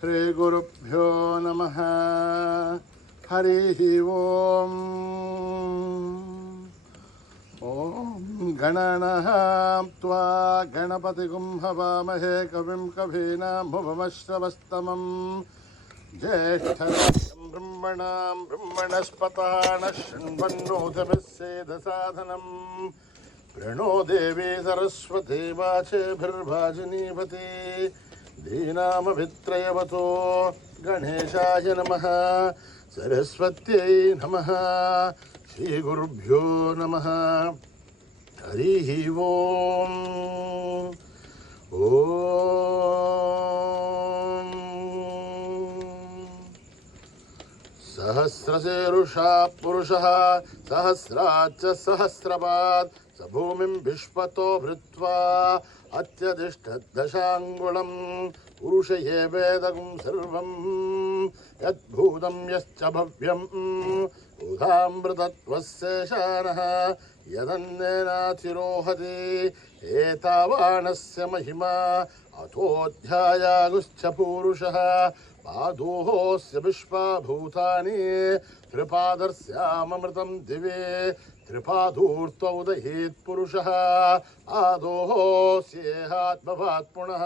श्री गुरुभ्यो नमः। हरिः ओम्। ॐ गणनाः त्वा गणपतिगुं हवामहे कविं कवीनामुपमश्रवस्तमम् ज्येष्ठराजं ब्रह्मणां ब्रह्मणस्पतः नः शृण्वन्नोतिभिः सेदसाधनम् प्रणो देवी सरस्वती वाचेभिर्भाजिनीवती धीनामभित्रयवतो गणेशाय नमः सरस्वत्यै नमः श्रीगुरुभ्यो नमः हरिः ओम्। ॐ सहस्रशीर्षा पुरुषः सहस्राच्च सहस्रपात् स भूमिं विश्वतो भृत्वा अत्यतिष्ठद्दशाङ्गुलं पुरुष एवेदगुं सर्वं यद्भूतं यश्च भव्यम् उदामृतत्वस्येषानः यदन्नेनातिरोहति एतावानस्य महिमा अथोऽध्यायागुश्च पूरुषः पादोऽस्य विश्वभूतानि त्रिपादस्यामृतं दिवे त्रिपादूर्त्व उदयेत् पुरुषः आदोऽस्येहात्मभात् पुनः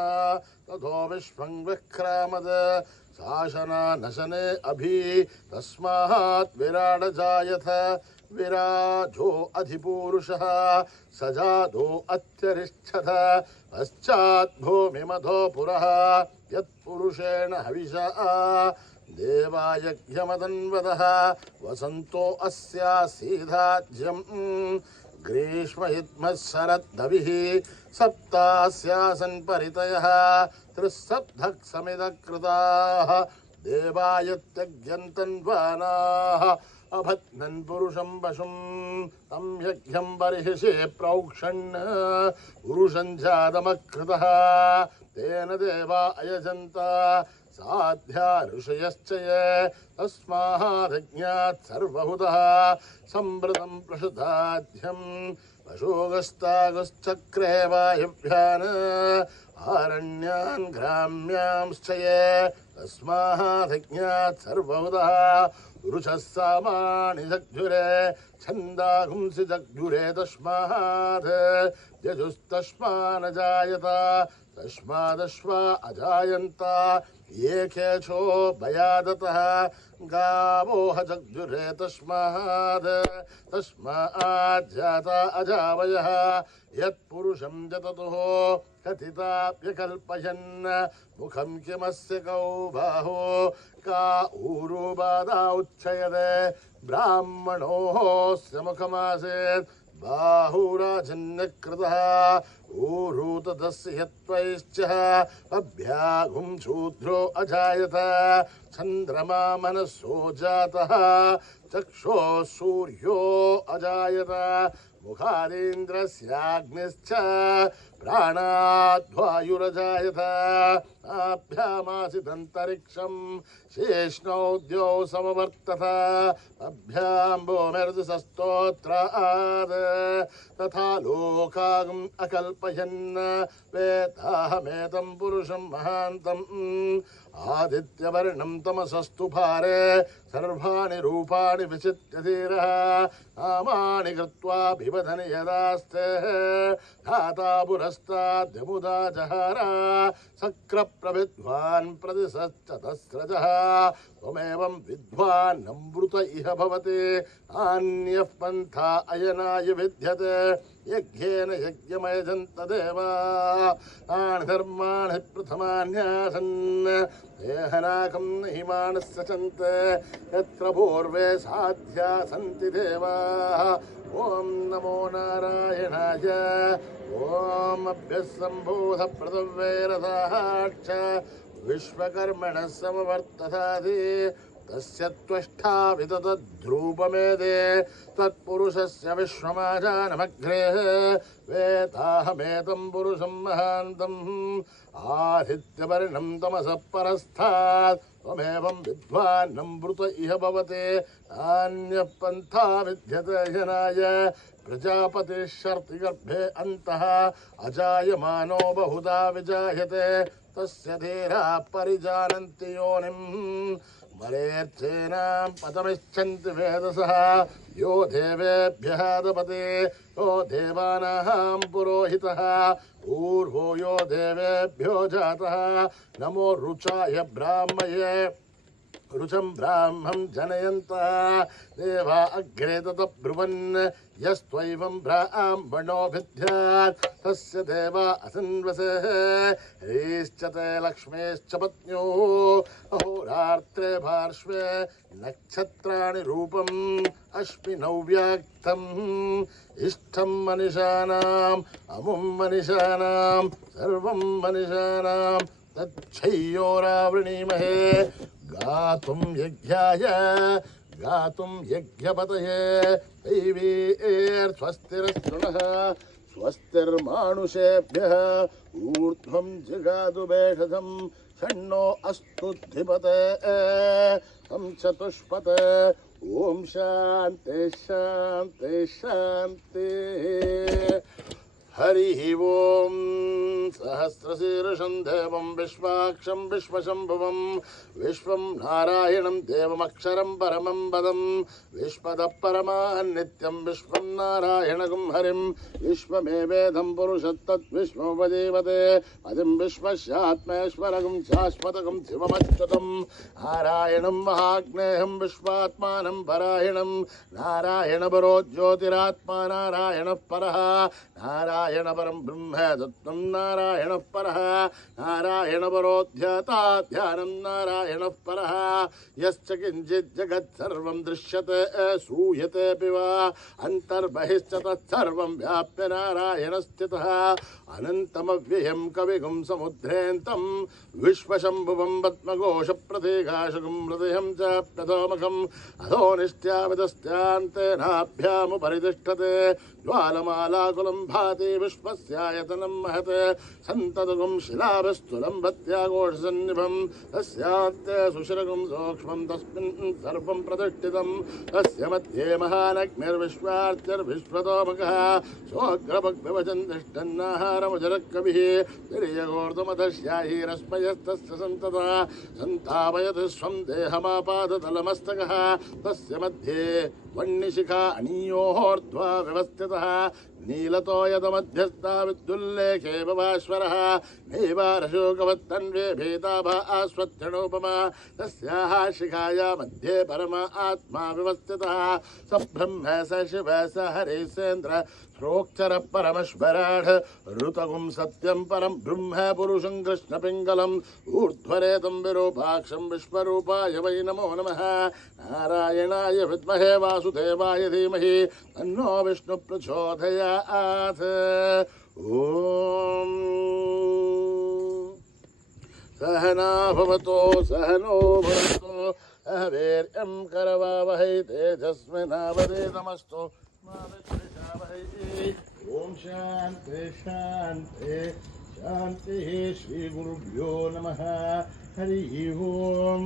ततो विश्वं विक्रामद शासनानशने अभि तस्मात् विराड जायथ विराजो अधिपूरुषः सजातो अत्यरिष्ठथ पश्चात् भूमिमधो पुरः यत्पुरुषेण हविषा देवायज्ञमदन्वदः वसन्तो अस्यासीधाज्यम् ग्रीष्मयुग्मः शरद्दविः सप्तास्यासन् परितयः त्रिसप्तः समिदकृताः देवायत्यज्ञन्तन्वानाः अभत्नन् पुरुषं वशुं तं यज्ञं बर्हिषे प्रोक्षन् पुरुषं जातमकृतः तेन देवा अयजन्त साध्या ऋषयश्च ये तस्मादज्ञात् सर्वहुतः संवृतं प्रसुताध्यं पशोगस्तागश्चक्रे वायुभ्यान् आरण्यान् ग्राम्यांश्च ये तस्मादज्ञात् सर्वहुतः पुरुषः सामानि जग्जुरे छन्दागुंसि जग्जुरे तस्मात् यजुस्तस्मान् जायत तस्मादश्वा अजायन्त ये केशो भयादतः गावोह जग्जुरे तस्मात् जाता अजावयः यत्पुरुषं जततुः कथिताप्यकल्पयन् मुखं किमस्य कौ बाहो का ऊरो बाधा उच्चयते ब्राह्मणोऽस्य मुखमासीत् बाहुराजन्यकृतः ऊरू तदस्य यत्त्वैश्च अभ्यागुं शूद्रो अजायत चन्द्रमा मनसो जातः चक्षुः सूर्यो अजायत मुखादेन्द्रस्याग्निश्च प्राणाद्वायुरजायत अभ्यामासिदन्तरिक्षं शेष्णौ द्यौ समवर्तत अभ्यां भूमिर्दिशस्तोत्रात् तथा लोकागम् अकल्पयन् वेदाहमेतं पुरुषं महान्तम् आदित्यवर्णं तमसस्तु भारे सर्वाणि रूपाणि विचित्य धीरः नामानि कृत्वा बिबधन यदास्ते धाता पुरस्ताद्यमुदा जहार सक्रप्रविद्वान् प्रतिशश्चतस्रजः त्वमेवं विद्वान् अमृत इह भवति अन्यः पन्था अयनाय विद्यते यज्ञेन यज्ञमयजन्त देवाः धर्माणि प्रथमान्यासन् देहनाकं हिमानस्य चन्ते यत्र पूर्वे साध्या सन्ति देवाः ॐ नमो नारायणाय ॐ अभ्यस्सम्भूत प्रदव्यैरथाच्च विश्वकर्मणः समवर्ततादि तस्य त्वष्टा विदधद्रूपमेदे तत्पुरुषस्य विश्वमाजानमग्रे वेदाहमेतं पुरुषं महान्तम् आदित्यवर्णं तमसः परस्तात् त्वमेवं विद्वान् अमृत इह भवते अन्यः पन्था विद्यते जनाय प्रजापतिश्शर्तिगर्भे अन्तः अजायमानो बहुधा विजायते तस्य धीराः परिजानन्ति योनिम् मरेर्चेनां पदमिच्छन्ति वेदसः यो देवेभ्यः दपते यो देवानां पुरोहितः ऊर्वो यो देवेभ्यो जातः नमो रुचाय ब्राह्मये रुचं ब्राह्मं जनयन्तः देवा अग्रे ततब्रुवन् यस्त्वैवं ब्राह्मणो भिद्यात् तस्य देवा असन्वसेः ह्रीश्च ते लक्ष्मीश्च पत्न्योः अहोरात्रे पार्श्वे नक्षत्राणि रूपम् अश्विनौ व्याक्तम् इष्टं मनिषाणाम् अमुं मनिषाणां सर्वं मनिषाणां तच्छय्योरावृणीमहे गातुं यज्ञाय गातुं यज्ञपतये दैवीर्स्वस्तिरस्तुनः स्वस्तिर्मानुषेभ्यः ऊर्ध्वं जिगातु भेषजं षण्णो अस्तु धिपते तं चतुष्पते ॐ शान्ति शान्ति शान्ति हरिः ॐ सहस्रशीर्षं देवं विश्वाक्षं विश्वशम्भुवं विश्वं नारायणं देवमक्षरं परमं पदं विश्वतः परमान् नित्यं विश्वं नारायणगुं हरिं विश्वमेवेदं पुरुषत्तद्विश्वमुपजीवते पदिं विश्वस्यात्मेश्वरगुं शाश्वतगुं शिवमच्युतं नारायणं महाग्नेहं विश्वात्मानं परायणं नारायणपरो ज्योतिरात्मा नारायणः परः नारायण परं ब्रह्म तत्त्वं नारायणः परः नारायण परोऽध्याता ध्यानं नारायणः परः यश्च किञ्चित् जगत् सर्वं दृश्यते श्रूयतेऽपि वा अन्तर्बहिश्च तत्सर्वं व्याप्य नारायणस्थितः अनन्तमव्ययं कविगुं समुद्रेन्तं विश्वशम्भुवं पद्मघोषप्रतीकाशुगुं हृदयं च प्रथोमखम् अधोनिष्ट्याविदस्त्यान्तेनाभ्यामुपरितिष्ठते ज्वालमालाकुलं भाति विश्वस्यायतनं महत् सन्ततगुं शिलाभिस्तुलं भत्याघोषसन्निभं तस्यान्ते सुशिरगुं सूक्ष्मं तस्मिन् सर्वं प्रतिष्ठितं तस्य मध्ये महानग्निर्विश्वार्त्यर्विश्वतोमुखः सोऽग्रभग्विवचन् तिष्ठन्नाहारमुजरकविः तिर्यगोर्धमधस्याहीरस्मयस्तस्य सन्ततः सन्तापयति स्वं देहमापादतलमस्तकः तस्य मध्ये वह्निशिखा अनीयोर्ध्वा व्यवस्थितः नीलतो यदमध्यस्था विद्युल्लेखे भवाश्वरः नैवारशोकवत्तन्वे भेदाभा आस्वत्यणोपमा तस्याः शिखाया मध्ये परमा आत्मा व्यवस्थितः स ब्रह्म स शिव स हरिसेन्द्र श्रोक्षर परमेश्वराढ ऋतगुं सत्यं परं ब्रह्म पुरुषं कृष्णपिङ्गलम् ऊर्ध्वरेतं विरूपाक्षं विश्वरूपाय वै नमो नमः नारायणाय विद्महे वासुदेवाय धीमहि तन्नो विष्णु प्रचोदयात् ॐ सहना भवतो सहनो भवतो वीर्यं करवावहै तेजस्विनावधीतमस्तु मा विद्विषावहै ॐ शान्ति शान्ति शान्तिः श्रीगुरुभ्यो नमः हरिः ॐ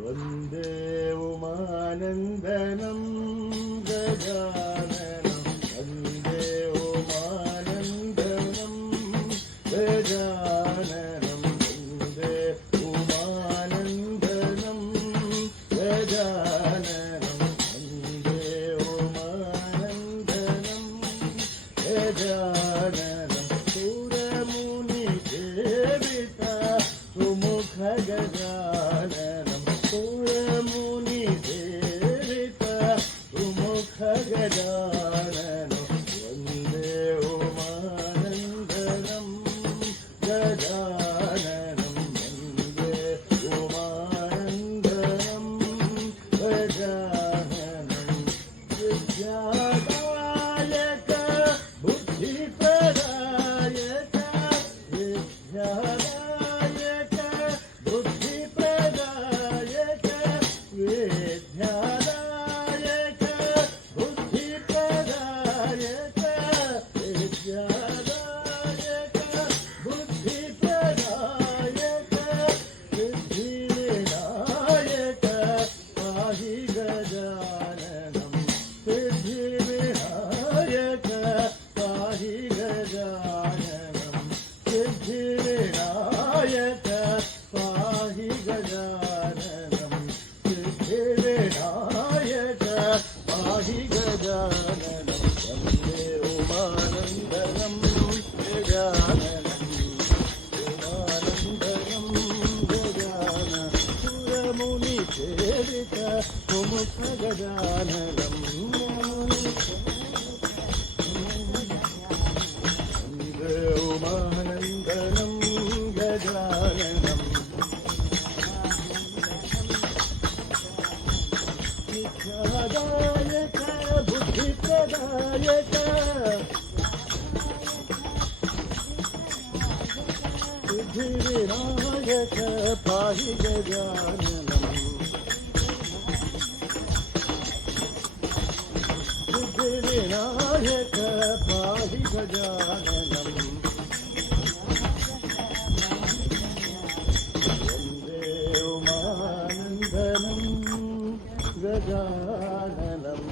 वन्दे उमानन्दनं गजाननं वन्दे उमानन्दनं गजाननं वन्दे उमानन्दनं गजाननं वन्दे उमानन्दनं गजाननं सुरमुनिसेविता सुमुख गजाननं सुरमुनिसेविता सुमुख गजाननं वन्दे उमानन्दनं गजाननं वन्दे उमानन्दनं गजाननं विद्यादायक बुद्धिप्रदायक सिद्धिविनायक पाहि गजाननम् सिद्धिविनायक पाहि गजाननम् वन्दे उमानन्दनं गजाननम्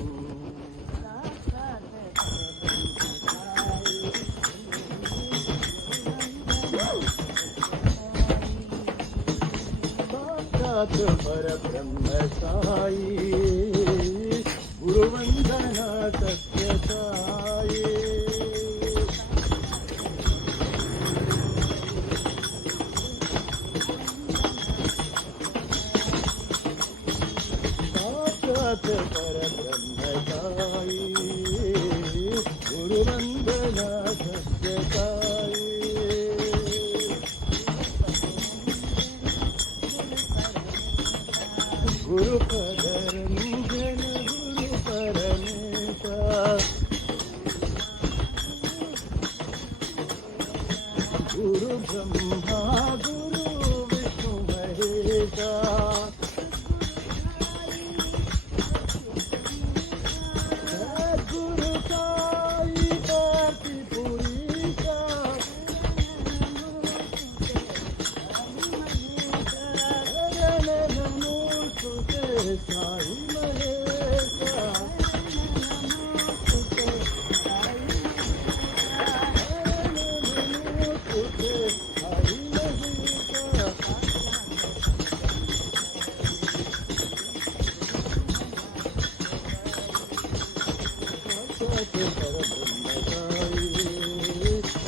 परब्रह्म साई गुरुवंदना तस्य साई साक्षात् परब्रह्म साई गुरुवंदना तस्य साई गुरु पदरंजन गुरु परमेशा गुरु ब्रह्मा गुरु विष्णु महेशा गुरु साई कार्तिपुरीशा साई महेशा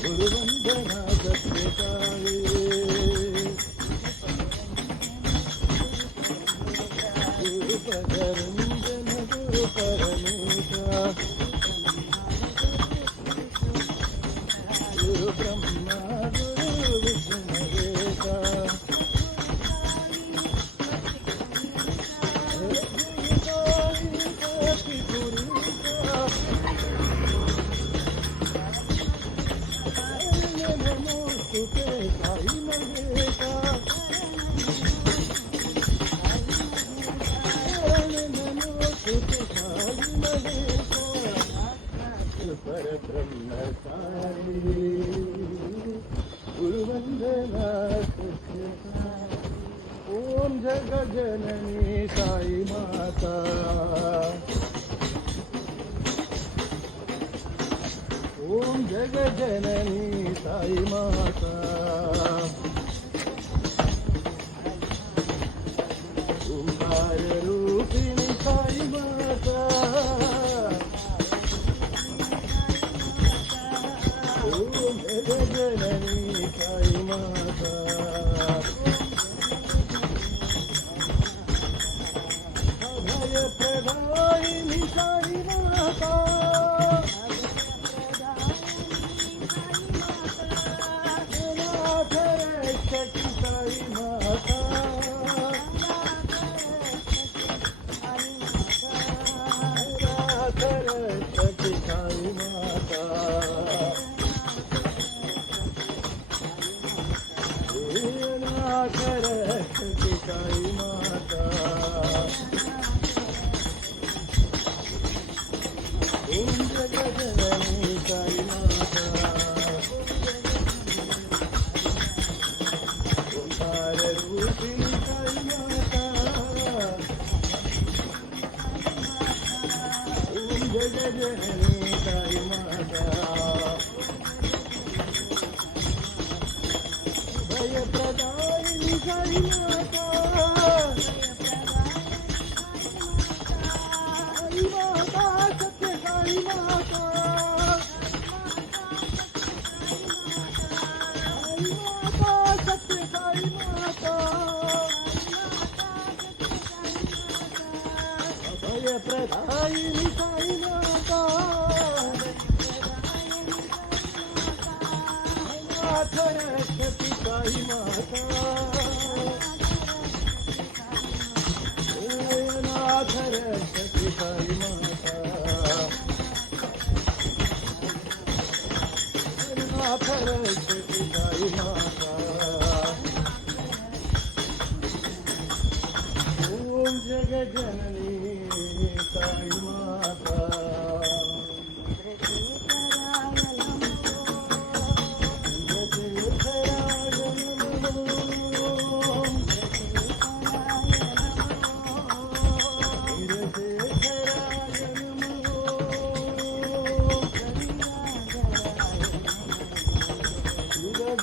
गुरुवंदना सत्य साई गुरु पदरंजन गुरु परमेशा गुरु ब्रह्मा गुरु विष्णु महेशा गुरु साई कार्तिपुरीशा नमोस्तुते साई महेशा परब्रह्म साई गुरुवंदना ओम जगज्जननी साई माता ओम जगज्जननी साई माता ओंकार रूपिणी साई माता जननी साई माता अभय प्रदायिनी साई माता अनाथ रक्षकी साई माता अनाथ रक्षकी साई माता रक्षकी साई माता ओम जगज्जननी साई माता ओंकार रूपिणी साई माता ओम जगज्जननी साई माता भय प्रदायिनी साई माता साई माता सत्य साई माता साई माता सत्य साई माता भय प्रदायिनी साई माता अनाथ रक्षकी साई माता अनाथ रक्षकी साई माता अनाथ रक्षकी साई माता जगजननी साई माता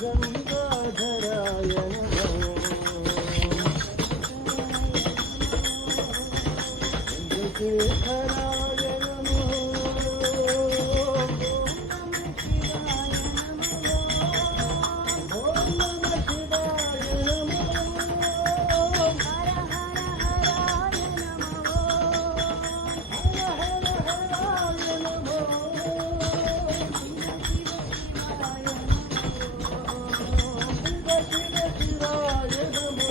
गंगाधराय शेखराय नमो ओम नमः शिवाय नमो हर हर हराय नमो हर हर हराय नमो शिव शिवाय नमो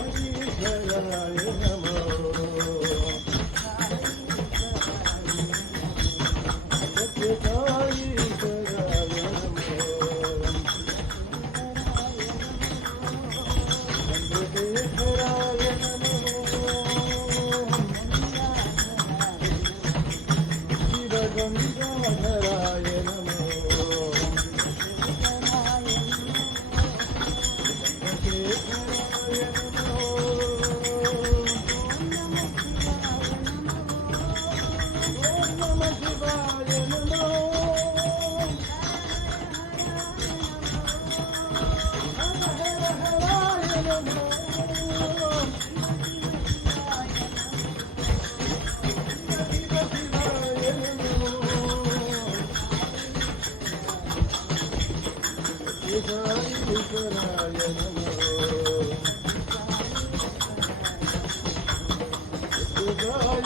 साईश्वराय नमो सत्यसाईश्वराय नमो चंद्रशेखराय नमो शिवगंगाधराय नमो ईश्वराय नमो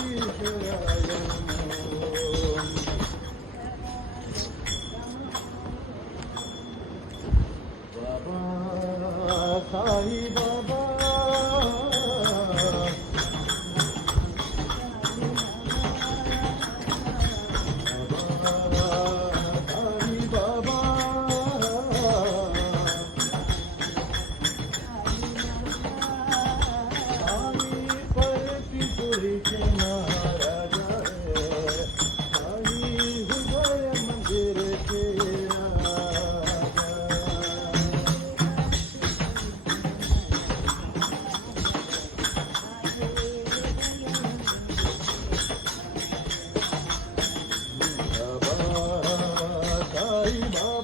ईश्वराय नमो बाबा साई बाबा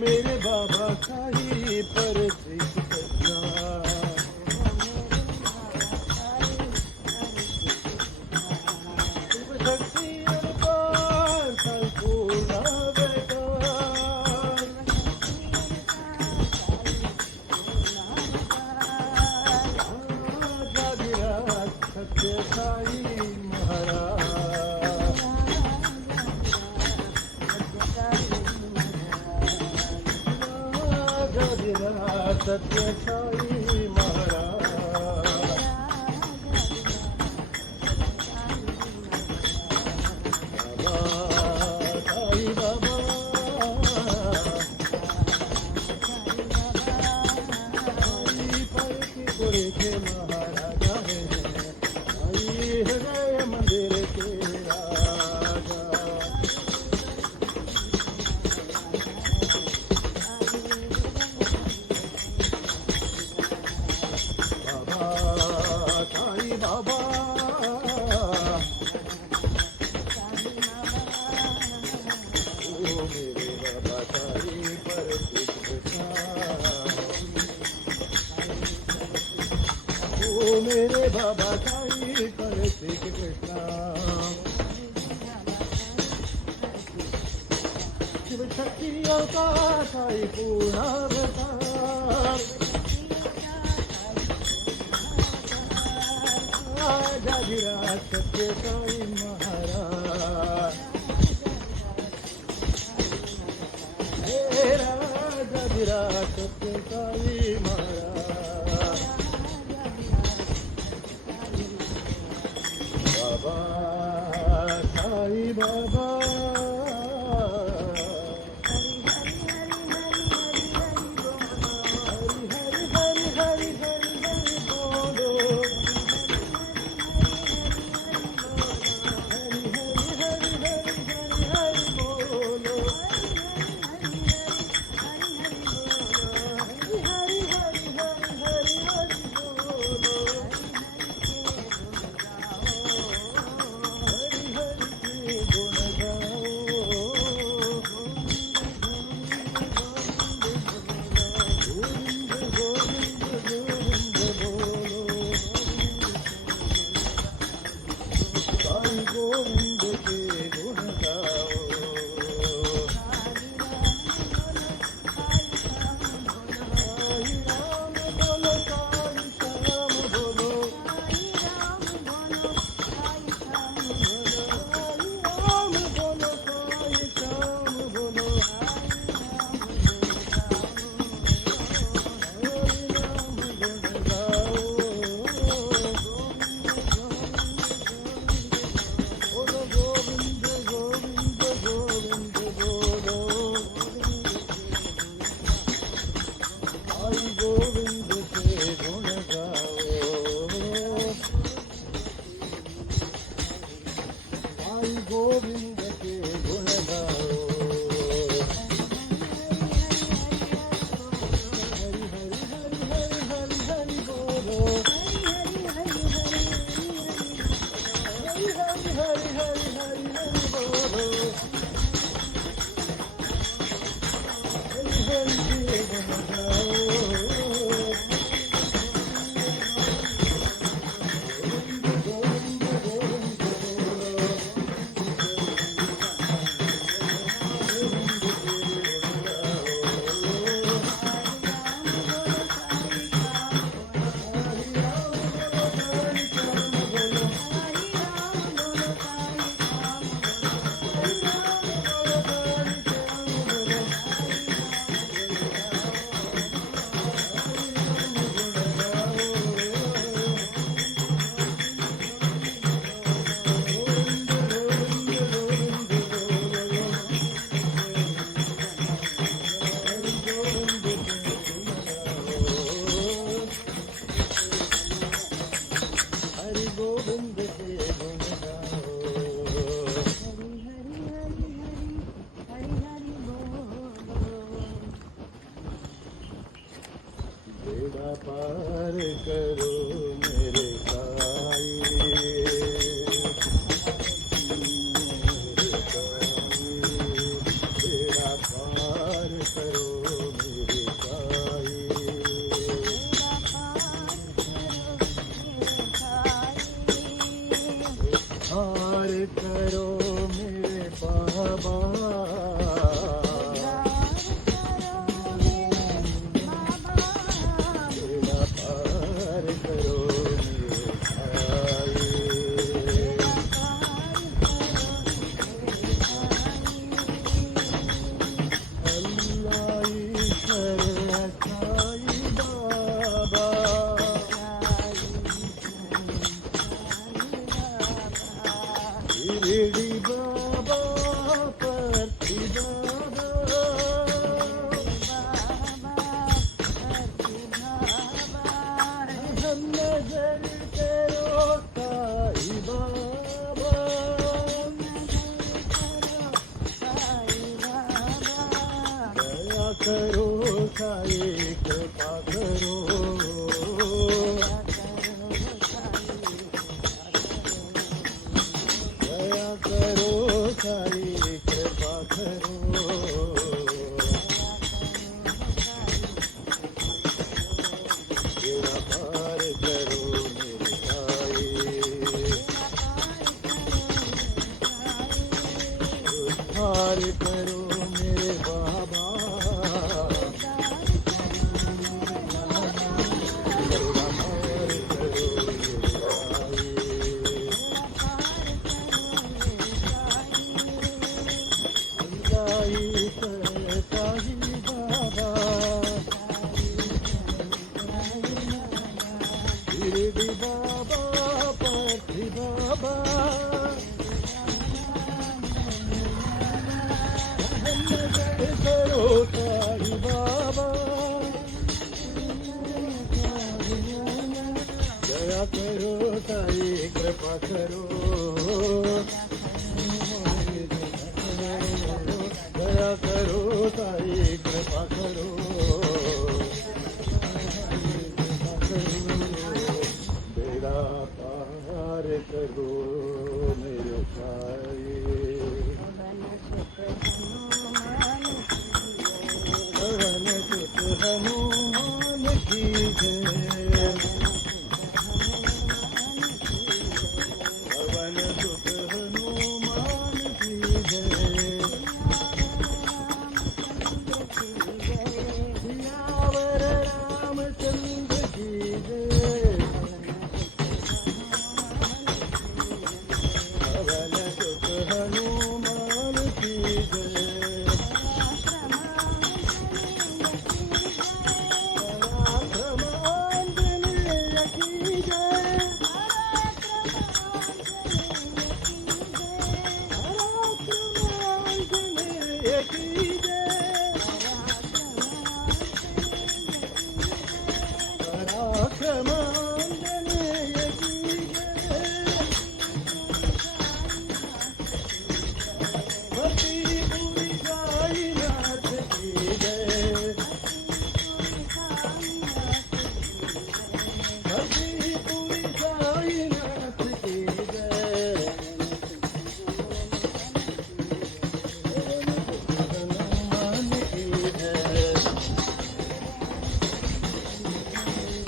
मेरे बाबा साई पर श्री कृष्ण शिव शक्ति अवतार संपूर्ण अवतार राजाधिराज सत्य साई महाराज सत्य साई महाराज बाबा साई बाबा साई पर के गोरे के महाराजा है साई हृदय मंदिर के राजा साई बाबा ओ मेरे बाबा साई पर कृष्ण ओ मेरे बाबा साई पर श्री कृष्ण शिव शक्ति अवतार साई पूर्ण अवतार राजाधिराज सत्य साई महाराज हाजिरा सत्य साई महाराज बाबा साई बाबा गोविंद के गुण गाओ साई राम बोलो साई श्याम बोलो साई राम बोलो साई श्याम बोलो गोविंद के गुण गाओ साई गोविंद के गुण गाओ हरि हरि हरि हरि हरि हरि बोलो हरि हरि हरि हरि हरि बोलो हरि हरि के गुण गाओ गोविंद के गुण गाओ हरि हरि बोलो बेड़ा पार करो मेरे साई बेड़ा पार करो मेरे साई हार करो मेरे बाबा बेड़ा पार करो मेरे भाई अल्लाह ईश्वर साई बाबा शिरडी बाबा परती बाबा हम नजर करो साई बाबा दया करो साई कृपा करो दया करो साई कृपा करो बेड़ा पार करो मेरे साई उद्धार करो मेरे बाबा बेड़ा पार करो मेरे साई ईश्वर साई बाबा कृपा करो दया करो ताई कृपा करो बेड़ा पार करो मेरे साई पवन सुत हनुमान की जय पवन सुत हनुमान की जय सियावर रामचंद्र की जय पवन सुत हनुमान की जय पराक्रमांजनेय की जय पराक्रमांजनेय की जय पराक्रमांजनेय की जय भक्तिपुरी साईनाथ की जय भक्तिपुरी साईनाथ की जय हनुमान की जय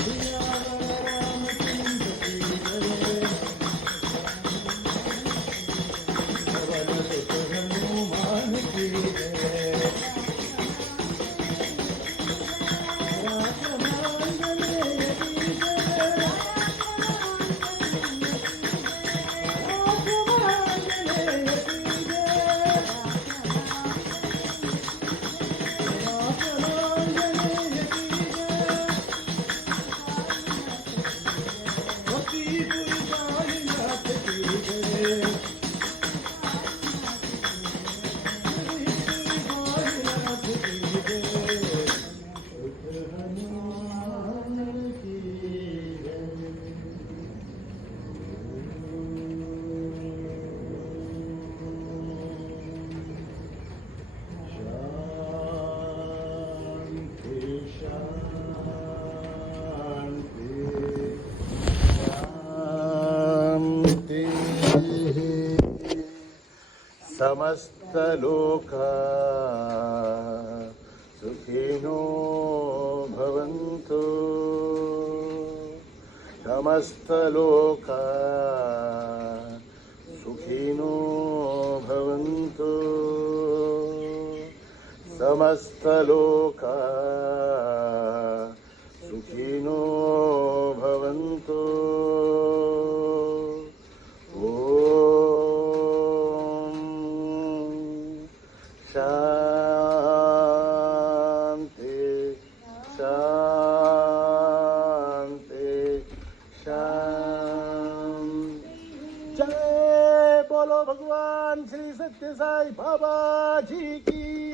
सियावर रामचंद्र की जय पवन सुत हनुमान की जय पराक्रमांजनेय की जय पराक्रमांजनेय की जय पराक्रमांजनेय की जय भक्तिपुरी साईनाथ की जय भक्तिपुरी साईनाथ की जय सुत हनुमान की जय शांति शांति समस्त लोक सुखिनो भवन्तु समस्त लोक सुखिनो भवन्तु समस्त लोक सुखिनो भवन्तु शांति शांति शांति जय बोलो भगवान श्री सत्य साई बाबा जी की